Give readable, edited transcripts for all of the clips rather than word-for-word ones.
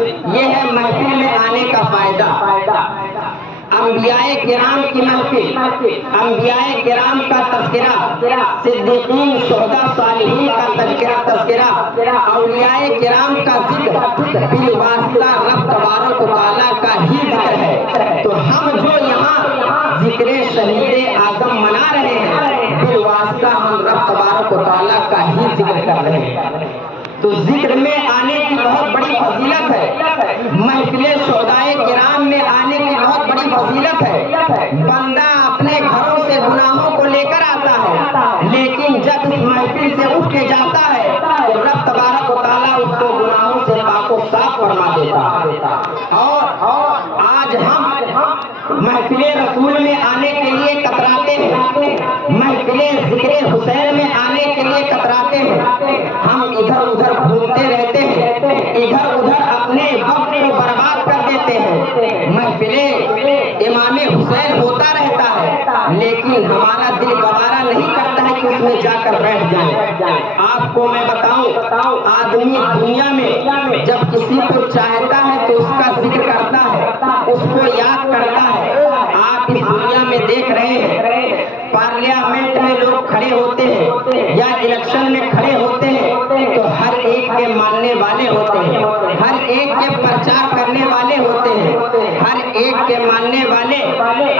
یہ ہے محفل میں آنے کا فائدہ۔ انبیاء کرام کی محفل، انبیاء کرام کا تذکرہ، صدیقین، شہداء، صالحین کا تذکرہ، اولیاء کرام کا ذکر بالواسطہ رب تبارک و تعالیٰ کا ہی ذکر ہے۔ تو ہم جو یہاں ذکر شہید اعظم منا رہے ہیں، بالواسطہ ہم رب تبارک و تعالیٰ کا ہی ذکر کر رہے ہیں۔ تو ذکر میں آنے کی بہت بڑی فضیلت ہے، محفل شہداء کرام میں آنے کی بہت بڑی فضیلت ہے۔ بندہ اپنے گھروں سے گناہوں کو لے کر آتا ہے، لیکن جب اس محفل سے اٹھ کے جاتا ہے تو رب تبارک و تعالیٰ اس کو گناہوں سے پاک و صاف فرما دیتا ہے۔ اور آج ہم محفل رسول میں آنے کے لیے کتراتے ہیں، محفل ذکر حسین میں آنے کے لیے کتراتے ہیں۔ ہم ادھر ادھر گھومتے رہتے ہیں، ادھر ادھر اپنے وقت کو برباد کر دیتے ہیں۔ محفل امام حسین ہوتا رہتا ہے، لیکن ہمارا دل گوارا نہیں کرتا ہے کہ اس میں جا کر بیٹھ جائیں۔ آپ کو میں بتاؤں، آدمی دنیا میں جب کسی کو چاہتا ہے تو اس کا ذکر کرتا ہے، اس کو یاد کرتا ہے۔ آپ اس دنیا میں دیکھ رہے ہیں، پارلیمنٹ میں لوگ کھڑے ہوتے ہیں یا الیکشن میں کھڑے ہوتے ہیں تو ہر ایک کے ماننے والے ہوتے ہیں، ہر ایک کے پرچار کرنے والے ہوتے ہیں، ہر ایک کے ماننے والے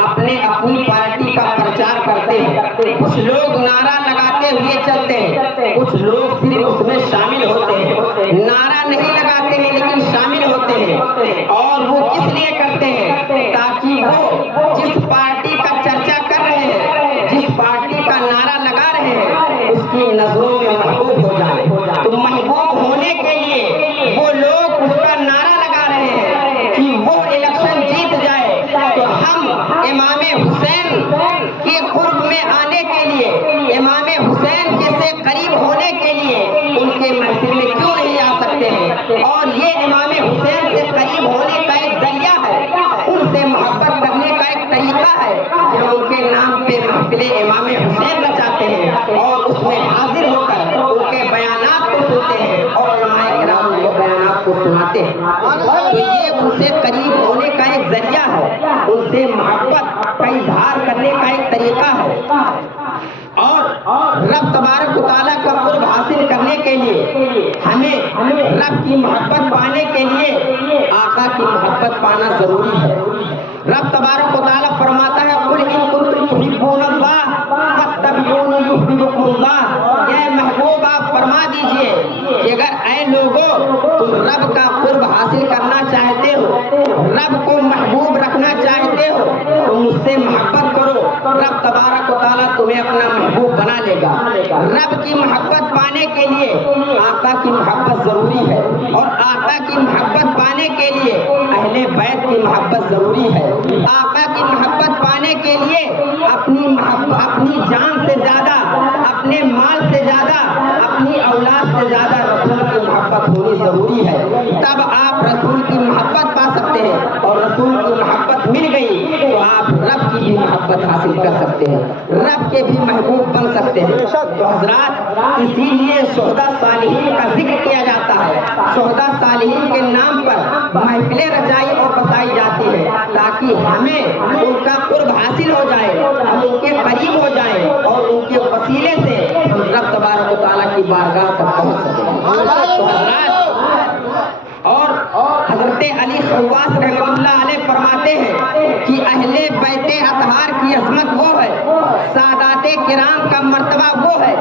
اپنے اپنی پارٹی کا پرچار کرتے ہیں۔ کچھ لوگ نعرہ لگاتے ہوئے چلتے ہیں، کچھ لوگ صرف اس میں شامل ہوتے ہیں، نعرہ نہیں لگاتے ہیں لیکن شامل ہوتے ہیں۔ اور وہ کس لیے کرتے ہیں؟ تاکہ وہ جس پارٹی کا چرچا کر رہے ہیں، جس پارٹی کا نعرہ لگا رہے ہیں، اس کی نظروں میں محبوب ہو جائے۔ تو محبوب ہونے کے لیے وہ لوگ اس کا نعرہ لگا رہے ہیں کہ وہ الیکشن جیت جائے۔ تو ہم امام حسین کے قرب میں آنے کے لیے، امام حسین کے سے قریب ہونے کے لیے ان کے محفل میں کیوں نہیں آ سکتے ہیں؟ اور یہ امام حسین سے قریب ہونے کا ایک ذریعہ ہے، ان سے محبت کرنے کا ایک طریقہ ہے کہ ہم ان کے نام پہ محفل امام حسین رچاتے ہیں اور اس میں حاضر ہو کر ان کے بیانات کو سنتے ہیں اور علماء کرام کے بیانات کو سناتے ہیں۔ تو یہ ان سے قریب ہونے کا ایک ذریعہ ہے، ان سے محبت کا اظہار کرنے کا ایک طریقہ ہے۔ اور رب تبارک و تعالیٰ کا قرب حاصل کرنے کے لیے ہمیں رب کی محبت پانے کے لیے آقا کی محبت پانا ضروری ہے۔ رب تبارک و تعالیٰ فرماتا ہے قل ان کنتم تحبون اللہ فاتبعونی یحببکم اللہ۔ اے محبوب آپ فرما دیجئے کہ اگر اے لوگوں تم رب کا قرب حاصل کرنا چاہتے ہو، رب کو محبوب رکھنا چاہتے ہو تو مجھ سے محبت کرو، رب تبارک و تعالیٰ تمہیں اپنا محبوب بنا لے گا۔ رب کی محبت پانے کے لیے آقا کی محبت ضروری ہے، اور آقا کی محبت پانے کے لیے اہل بیت کی محبت ضروری ہے۔ آقا کی محبت پانے کے لیے اپنی جان سے زیادہ، اپنے مال سے زیادہ، اپنی اولاد سے زیادہ رسول کی محبت ہونی ضروری ہے۔ تب آپ رسول کی محبت پا سکتے ہیں، اور رسول کی محبت مل گئی تو آپ رب کی بھی محبت حاصل کر سکتے ہیں، رب کے بھی محبوب بن سکتے ہیں۔ تو حضرات اسی لیے شہداء صالحین کا ذکر کیا جاتا ہے، شہداء صالحین کے نام پر محفلیں رچائی اور بتائی جاتی ہے تاکہ ہمیں ان کا قرب حاصل ہو جائے، ہم ان کے قریب ہو جائیں اور ان کے وسیلے سے ہم رب تبارک و تعالیٰ کی بارگاہ تک پہنچ سکیں۔ تو حضرات اور حضرت علی خواص رحمۃ اللہ علیہ فرماتے ہیں کہ اہل بیت اطہار کی عظمت وہ ہے، سادات کرام کا مرتبہ وہ ہے،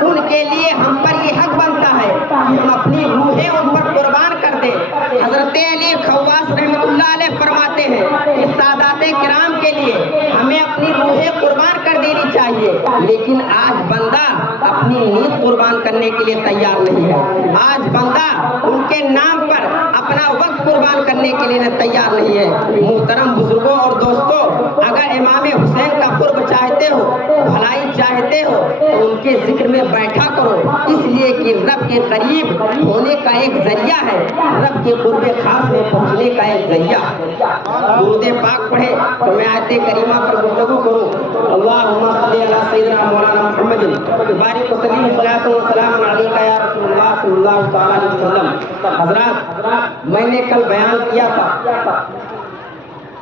ان کے لیے ہم پر یہ حق بنتا ہے کہ ہم اپنی روحیں ان پر قربان کر دیں۔ حضرت علی خواص رحمۃ اللہ علیہ فرماتے ہیں کہ سادات کرام کے لیے ہمیں اپنی روحیں قربان کر دینی چاہیے، لیکن آج بندہ اپنی نیند قربان کرنے کے لیے تیار نہیں ہے، آج بندہ ان کے نام پر اپنا وقت قربان کرنے کے لیے تیار نہیں ہے۔ محترم بزرگوں اور دوستوں، اگر امام حسین کا قرب چاہتے ہو، بھلائی چاہتے ہو تو ان کے ذکر میں بیٹھا کرو، اس لیے کہ رب کے قریب ہونے کا ایک ذریعہ ہے، رب کے قرب خاص میں پہنچنے کا ایک ذریعہ ہے۔ درود پاک پڑھے تو میں آیت کریمہ پر گفتگو کروں۔ اللہم صلی علی سیدنا مولانا محمد بارک وسلم صلاۃ و سلام علیک یا رسول اللہ صلی اللہ تعالی علیہ وسلم۔ حضرات میں نے کل بیان کیا تھا،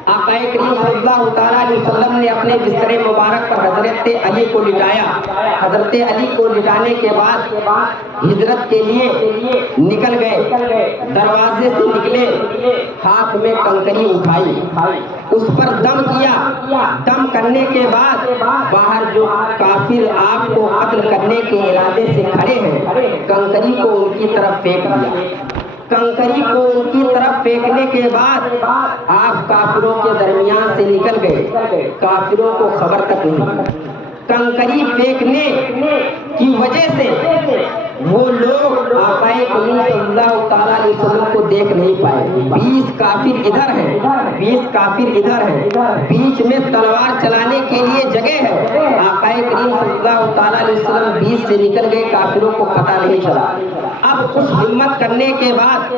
آقا کریم صلی اللہ تعالیٰ علیہ وسلم نے اپنے بستر مبارک پر حضرت علی کو لٹایا۔ حضرت علی کو لٹانے کے بعد ہجرت کے لیے نکل گئے، دروازے سے نکلے، ہاتھ میں کنکری اٹھائی، اس پر دم کیا، دم کرنے کے بعد باہر جو کافر آپ کو قتل کرنے کے ارادے سے کھڑے ہیں، کنکری کو ان کی طرف پھینک دیا۔ کنکری کو ان کی طرف پھینکنے کے بعد آپ کافروں کے درمیان سے نکل گئے، کافروں کو خبر تک نہیں۔ کنکری پھینکنے کی وجہ سے وہ لوگ آقا کریم صلی اللہ تعالیٰ علیہ وسلم کو دیکھ نہیں پائے۔ 20 کافر ادھر ہیں، 20 کافر ادھر ہیں، بیچ میں تلوار چلانے کے لیے جگہ ہے۔ آقا کریم صلی اللہ تعالیٰ علیہ وسلم 20 سے نکل گئے، کافروں کو پتہ نہیں چلا۔ اب کچھ ہمت کرنے کے بعد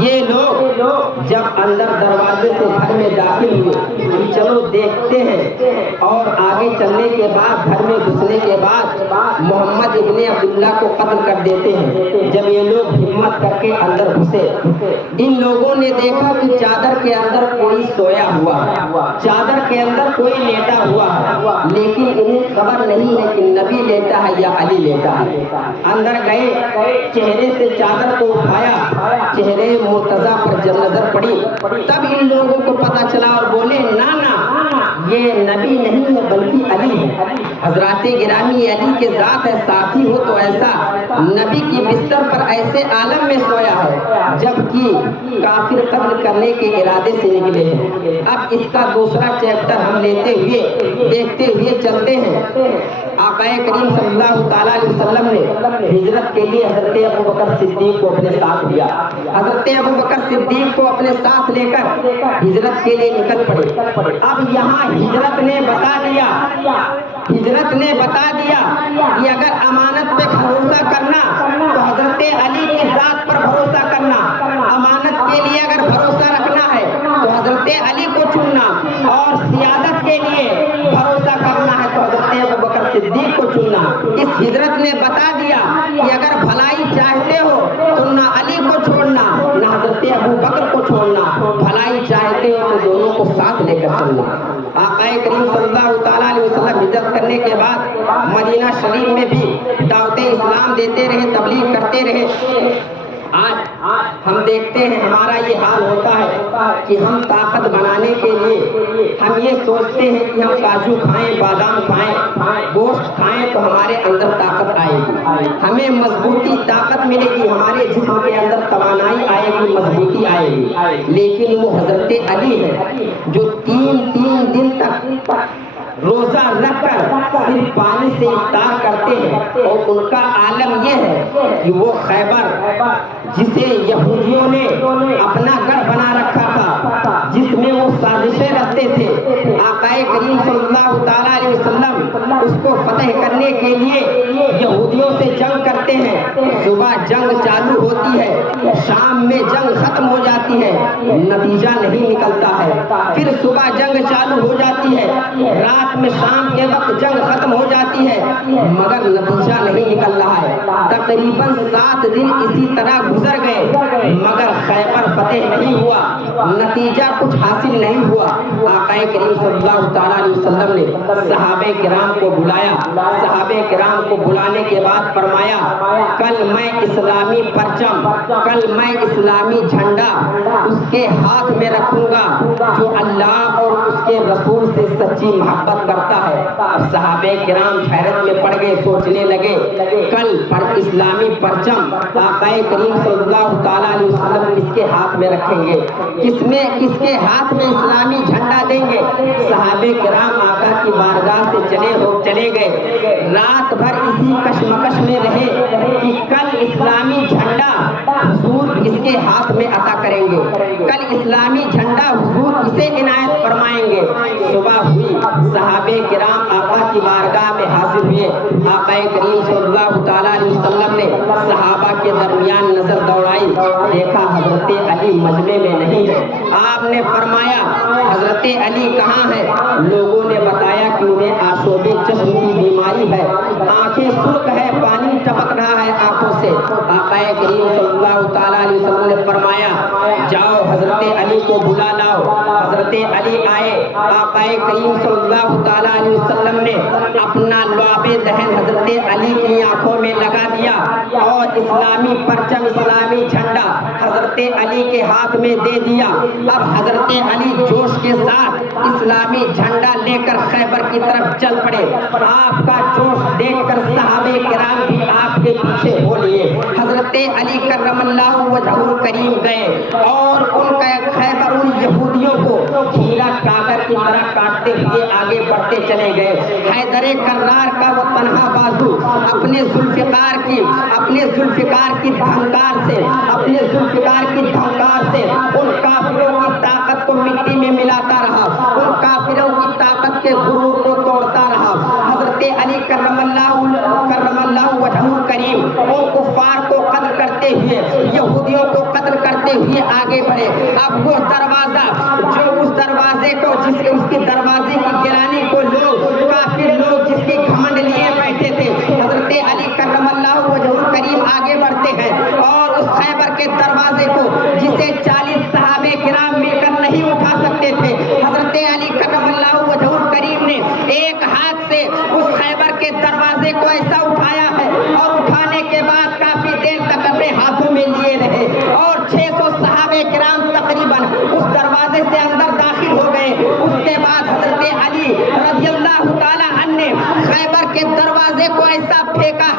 یہ لوگ جب اندر دروازے سے گھر میں داخل ہوئے، چلو دیکھتے ہیں، اور آگے چلنے کے بعد گھر میں گھسنے کے بعد محمد ابن عبداللہ کو قتل کر دیتے ہیں۔ جب یہ لوگ ہمت کر کے اندر گھسے، ان لوگوں نے دیکھا کہ چادر کے اندر کوئی سویا ہوا ہے، چادر کے اندر کوئی لیٹا ہوا ہے، لیکن انہیں خبر نہیں ہے کہ نبی لیٹا ہے یا علی لیٹا ہے۔ اندر گئے، چہرے سے چادر کو اٹھایا، چہرے مرتضیٰ پر جب نظر پڑی، تب ان لوگوں کو پتہ چلا اور بولے نانا یہ نبی نہیں ہے بلکہ علی ہے، حضرات گرامی علی کے ذات ہے، ساتھی ہو تو ایسا نبی کی بستر پر ایسے عالم میں سویا ہے جبکہ کافر قتل کرنے کے ارادے سے نکلے ہیں۔ اب اس کا دوسرا چیپٹر ہم لیتے ہوئے دیکھتے ہوئے چلتے ہیں۔ آقا کریم صلی اللہ تعالیٰ علیہ وسلم نے ہجرت کے لیے حضرت ابوبکر صدیق کو اپنے ساتھ لیا۔ حضرت ابوبکر صدیق کو اپنے ساتھ لے کر ہجرت کے لیے نکل پڑے۔ اب یہاں ہجرت نے بتا دیا کہ اگر امانت پہ بھروسہ کرنا تو حضرت علی کی ذات پر بھروسہ کرنا، امانت کے لیے اگر بھروسہ رکھنا ہے تو حضرت علی کو چننا، اور سیادت کے لیے بھروسہ کرنا ہے تو حضرت ابوبکر صدیق کو چننا۔ اس ہجرت نے بتا دیا کہ اگر بھلائی چاہتے ہو تو نہ علی کو چھوڑنا نہ حضرت ابوبکر کو چھوڑنا، بھلائی چاہتے ہو تو دونوں کو ساتھ لے کر چلنا۔ آقا کریم صلی اللہ تعالیٰ علیہ وسلم ہجرت کرنے کے بعد مدینہ شریف میں بھی دعوت اسلام دیتے رہے، تبلیغ کرتے رہے۔ آج ہم دیکھتے ہیں ہمارا یہ حال ہوتا ہے کہ ہم طاقت بنانے کے لیے ہم یہ سوچتے ہیں کہ ہم کاجو کھائیں، بادام کھائیں، گوشت کھائیں تو ہمارے اندر طاقت آئے گی، ہمیں مضبوطی طاقت ملے گی، ہمارے جسم کے اندر توانائی آئے گی، مضبوطی آئے گی۔ لیکن وہ حضرت علی ہے جو تین دن تک روزہ رکھ کر صرف پانی سے افطار کرتے ہیں، اور ان کا عالم یہ ہے کہ وہ خیبر جسے یہودیوں نے اپنا گڑھ بنا رکھا تھا، جس میں وہ سازشیں رچتے تھے، آقا کریم صلی اللہ تعالیٰ علیہ وسلم اس کو فتح کرنے کے لیے یہودیوں سے جنگ کرتے ہیں۔ صبح جنگ چالو ہوتی ہے، شام میں جنگ ختم ہو جاتی ہے، نتیجہ نہیں نکلتا ہے، پھر صبح جنگ چالو ہو جاتی ہے، رات میں شام کے وقت جنگ ختم ہو جاتی ہے، مگر نتیجہ نہیں نکل رہا ہے۔ تقریباً 7 دن اسی طرح گزر گئے مگر خیبر فتح نہیں ہوا، نتیجہ کچھ حاصل نہیں ہوا۔ آقا کریم صلی اللہ تعالیٰ علیہ وسلم نے صحابہ کرام کو بلایا، صحابہ کرام کو بلانے کے بعد فرمایا کل میں اسلامی پرچم، کل میں اسلامی جھنڈا اس کے ہاتھ میں رکھوں گا جو اللہ اور اس کے رسول سے سچی محبت کرتا ہے۔ صحابہ کرام حیرت میں پڑ گئے، سوچنے لگے کل پر اسلامی پرچم آقا کریم صلی اللہ تعالیٰ علیہ وسلم کس کے ہاتھ میں رکھیں گے، کس کے ہاتھ میں اسلامی جھنڈا دیں گے۔ صحابہ کرام آقا کی بارگاہ سے چلے گئے، رات بھر اسی کشمکش میں رہے کہ کل اسلامی جھنڈا حضور کس کے ہاتھ میں عطا کریں گے، کل اسلامی جھنڈا حضور کسے عنایت فرمائیں گے۔ صبح ہوئی، صحابہ کرام آقا کی بارگاہ میں حاضر ہوئے۔ آقا کریم صلی اللہ تعالیٰ علیہ وسلم نے صحابہ کے درمیان نظر دوڑائی، دیکھا حضرت علی مجمع میں نہیں ہے۔ آپ نے فرمایا حضرت علی کہاں ہے؟ لوگوں نے بتایا کہ انہیں آشوب چشم کی بیماری ہے، آنکھیں سرخ ہے، پانی ٹپک رہا ہے آنکھوں سے، آقا کریم صلی اللہ تعالیٰ علیہ وسلم نے فرمایا جاؤ حضرت علی کو بلا لاؤ. حضرت علی آئے. آقا کریم صلی اللہ تعالیٰ علیہ وسلم نے اپنا لعاب دہن حضرت علی کی آنکھوں میں لگا دیا اور اسلامی پرچم اسلامی جھنڈا حضرت علی کے ہاتھ میں دے دیا. اب حضرت علی جوش کے ساتھ اسلامی جھنڈا لے کر خیبر کی طرف چل پڑے. آپ کا جوش دیکھ کر صحابہ کرام بھی آپ کے پیچھے ہو لیے. حضرت علی کرم اللہ وجہہ کریم گئے اور ان کا خیبر ان یہودیوں کو کھیرا کاغذ کی طرح کاٹتے ہوئے آگے بڑھتے چلے گئے. حیدر کرار کا وہ تنہا بازو اپنے ذوالفقار کی دھنکار سے ان کافروں کی طاقت کو مٹی میں ملاتا رہا. ان کافروں کی طاقت کے غرور کو توڑتا رہا. حضرت علی کرم اللہ وجہہ کریم ان کفار کو قتل کرتے ہوئے یہودیوں کو قتل کرتے ہوئے آگے بڑھے. اب وہ دروازہ جو اس دروازے کو اس کے دروازے کی گرانی کو کافر لوگ جس کی گھمنڈ لیے بیٹھے تھے, حضرت علی کرم اللہ وجہہ کریم آگے بڑھتے ہیں اور اس خیبر کے دروازے کو جسے 40 صحابہ کرام مل کر نہیں اٹھا سکتے تھے, حضرت علی کرم اللہ وجہہ کریم نے ایک ہاتھ سے اس خیبر کے دروازے کو ایسا اٹھایا ہے اور اٹھانے کے بعد کافی دیر تک اپنے ہاتھوں میں لیے رہے اور 600 صحابہ کرام تقریباً اس دروازے سے اندر داخل ہو گئے. اس کے بعد حضرت علی رضی اللہ تعالیٰ عنہ نے خیبر کے دروازے کو ایسا پھینکا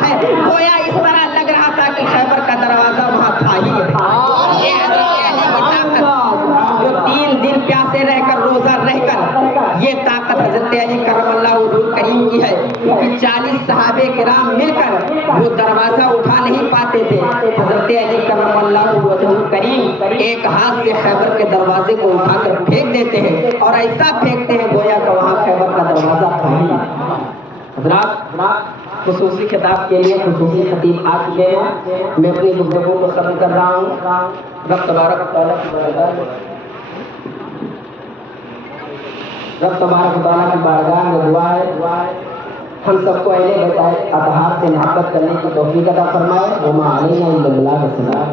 ہے گویا اس طرح لگ رہا تھا کہ خیبر کا دروازہ وہاں تھا ہی. یہ حضرت علی کی طاقت جو 3 دن پیاسے رہ کر روزہ رہ کر یہ طاقت حضرت علی کرم اللہ وجہہ کریم کی ہے کہ 40 صحابہ کرام مل کر وہ دروازہ اٹھا نہیں پاتے تھے. حضرت علی کرم اللہ وجہہ کریم ایک ہاتھ سے خیبر کے دروازے کو اٹھا کر پھینک دیتے ہیں اور ایسا پھینکتے ہیں گویا کہ وہاں خیبر کا دروازہ تھا ہی. حضرات خصوصی خطاب کے لیے خصوصی خطیب آ چکے ہیں. میں اپنی گفتگو کو ختم کر رہا ہوں. رب تبارک و تعالیٰ کی بارگاہ میں دعا ہے ہم سب کو اہل بیت اطہار سے محبت کرنے کی توفیق عطا فرمائے. وما علینا الا البلاغ السلام.